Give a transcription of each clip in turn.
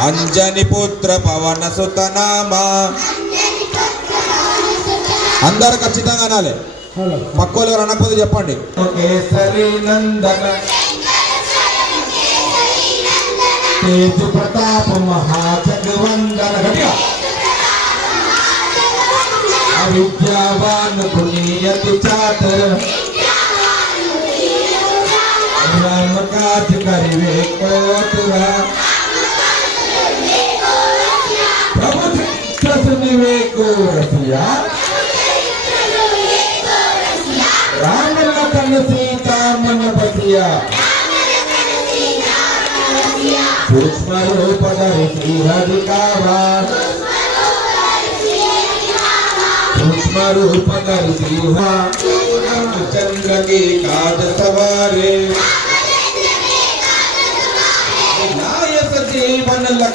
అంజని పుత్ర పవన సుత నామ అందరు ఖచ్చితంగా అనాలి. పక్కోలు ఎవరు అనకపోతే చెప్పండి. కేసరి నందన. తేజు ప్రతాప మహాజగవందన గట్టిగా. అవిద్యావాన్ పునీయతి చాతర. राम काज करिवे कोतुरा। प्रभु सुनिवे को रसिया राम लखन सीता मन बसिया सूक्ष्म रूप धरि हरि कावा सूक्ष्म रूप धरि चंद्र के काज सवारे नायक जीवन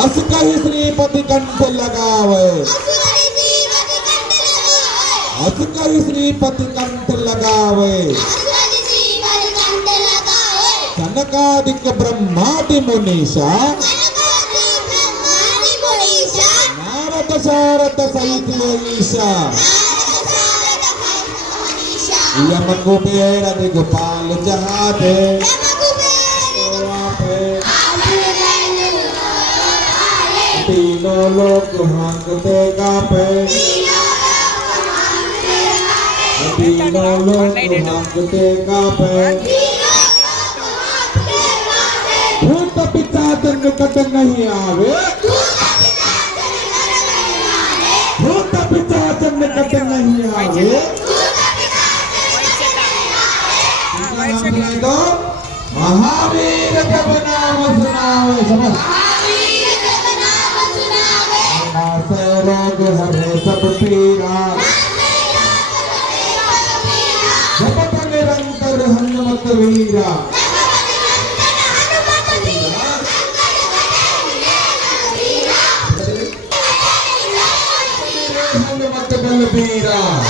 हस कही श्रीपति कंठ लगावे। हस कही श्रीपति कंठ लगावे। कनकादिक ब्रह्मादि मुनीषा, नारद शारद सहित मुनीषा यम कुबेर दिगपाल जहाते लोक हांग पे कापे तीनों लोक हांग पे कापे भूत पिता जन्म कट नहीं आवे। भूत पिता जन्म कट नहीं आवे हाँ, महावीर जब नाम सुनावे समझ கர்த்தர் வருகிறார் மத்த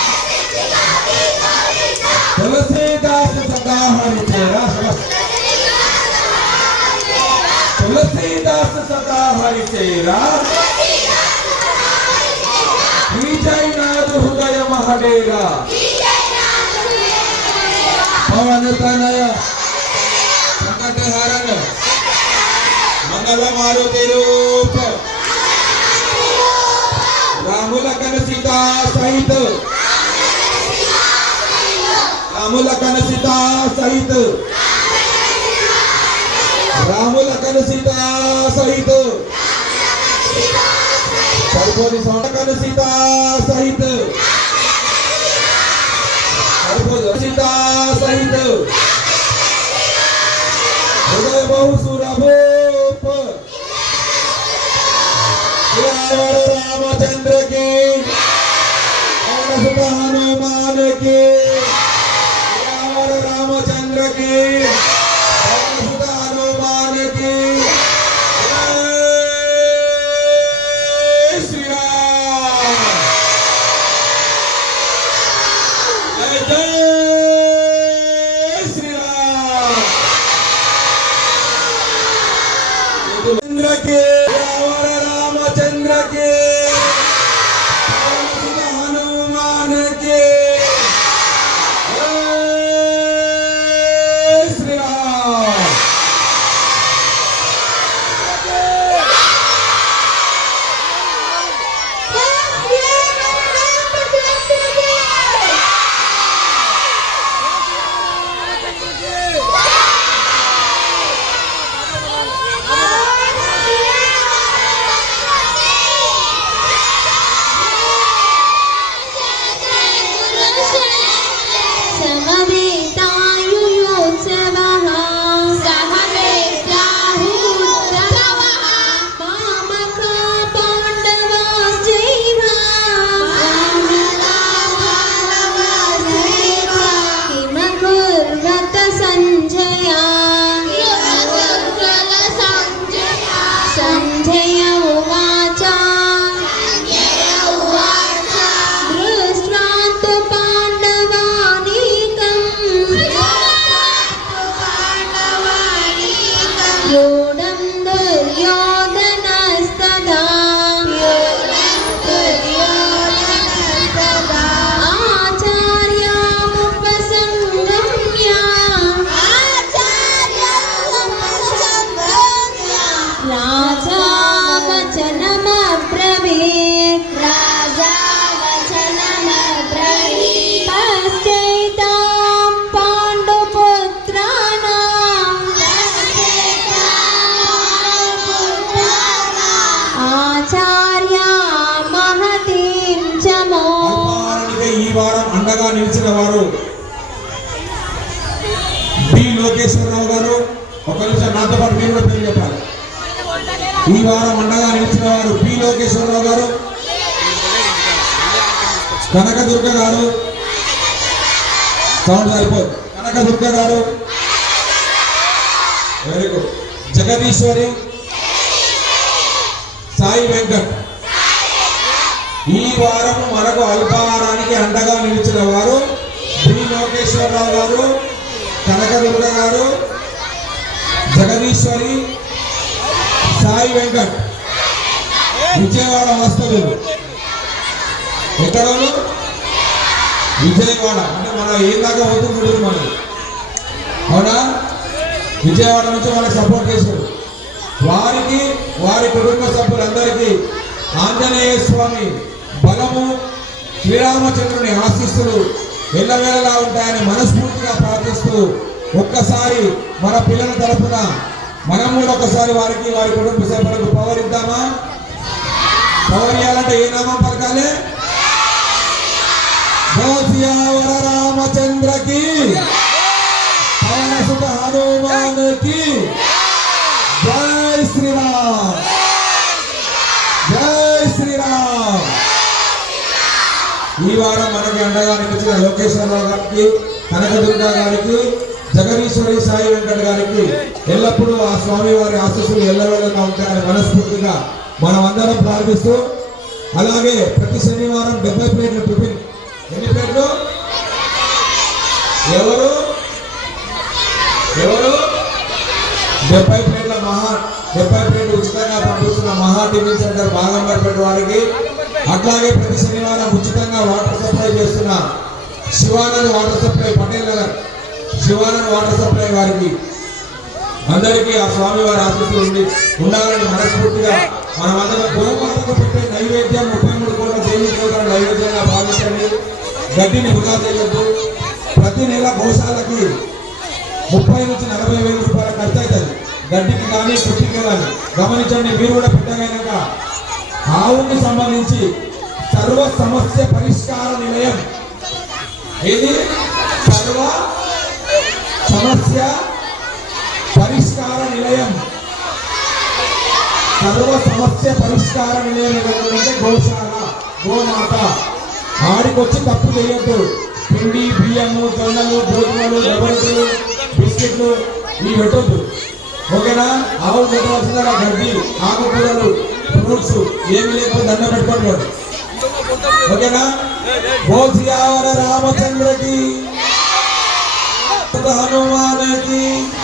तुलसीदास सदा हरि तेरा नाद हृदय महडेरा पवन तनय संकट हरण मंगल मारुति रूप राम लखन सीता सहित। राम लखन సర్వులకను సహిత సర్వోని సోటకను సీతా సహిత సర్వోని సీతా సహిత హృదయ బహు సురభో గారు. బి. లోకేశ్వరరావు గారు ఒక నిమిషం నాతో పాటు మీరు కూడా పేరు చెప్పాలి. ఈ వారం అండగా నిలిచిన వారు బి. లోకేశ్వరరావు గారు కనకదుర్గ గారు సౌండ్ సరిపోదు. Kanakadurga garu very good. Jagadeeswari Sai Venkat. ఈ వారం మనకు అల్పాహారానికి అండగా నిలిచిన వారు లోకేశ్వరరావు గారు కనకదుర్గ గారు జగదీశ్వరి సాయి వెంకట్. విజయవాడ వాస్తవ్యులు ఎక్కడ విజయవాడ. అంటే మన ఏం దాకా అవుతుంది మనం అవునా? విజయవాడ నుంచి వాళ్ళకి సపోర్ట్ చేశారు. వారికి వారి కుటుంబ సభ్యులందరికీ ఆంజనేయ స్వామి బలము శ్రీరామచంద్రుని ఆశీస్సులు ఎల్లవేళలా ఉంటాయని మనస్ఫూర్తిగా ప్రార్థిస్తూ ఒక్కసారి మన పిల్లల తరపున మనం కూడా ఒకసారి వారికి వారి కుటుంబ సభ్యులకు పవర్ ఇద్దామా పవర్ ఇవ్వాలంటే ఏ నామం పలకాలి? రామచంద్రకి పవన సుఖ హనుమానికి. జై శ్రీరామ్ జై శ్రీరామ్ ఈ వారం మనకి అండగా నిలిచిన లోకేశ్వరరావు గారికి కనకదుర్గ గారికి జగదీశ్వరి సాయి వెంకట గారికి ఎల్లప్పుడూ ఆ స్వామి వారి ఆశస్సులు ఎల్లవేళగా ఉంటాయని మనస్ఫూర్తిగా మనం అందరం ప్రార్థిస్తూ అలాగే ప్రతి శనివారం డెబ్బై ప్లేట్ల టిఫిన్. ఎన్ని ప్లేట్లు? ఎవరు? ఎవరు? డెబ్బై ప్లేట్ల మహా డెబ్బై ప్లేట్లు ఉచితంగా పంపిస్తున్న మహా టిఫిన్ సెంటర్ బాగంబర్పేట వారికి. అట్లాగే ప్రతి శనివారం ఉచితంగా water Shivanand water supply Patel Nagar Shivanand water supply వారికి అందరికీ ఆ స్వామి వారి ఆశీస్సులు ఉండి ఉండాలని మనస్ఫూర్తిగా మనమందరం గోమాతకు పెట్టే నైవేద్యం ముప్పై మూడు కోట్ల దేవీ నైవేద్యంగా భావించండి. గడ్డిని వృధా చేయొద్దు. ప్రతి నెల గోశాలకి ముప్పై నుంచి నలభై వేల రూపాయల ఖర్చు అవుతుంది గడ్డికి కానీ పుట్టికి కానీ గమనించండి మీరు కూడా పెట్టగలిగాక ఆవుకి సంబంధించి సర్వ సమస్య పరిష్కార నిలయం. ఏది? సర్వ సమస్య పరిష్కార నిలయం. సర్వ సమస్య పరిష్కార నిలయం ఏదంటే గోశాల గోమాత. ఆడికొచ్చి తప్పు చేయొద్దు. పిండి బియ్యము జొన్నలు గోధుమలు రబ్బరులు బిస్కెట్లు ఇవి పెట్టొద్దు. ఓకేనా? ఆవులు పెట్టవలసిందా గడ్డి ఆకుకూరలు ఫ్రూట్స్ ఏమి లేకపోతే దండ పెట్టుకోండి ఓకేనా? बोधियावर रामचंद्र की हनुमान की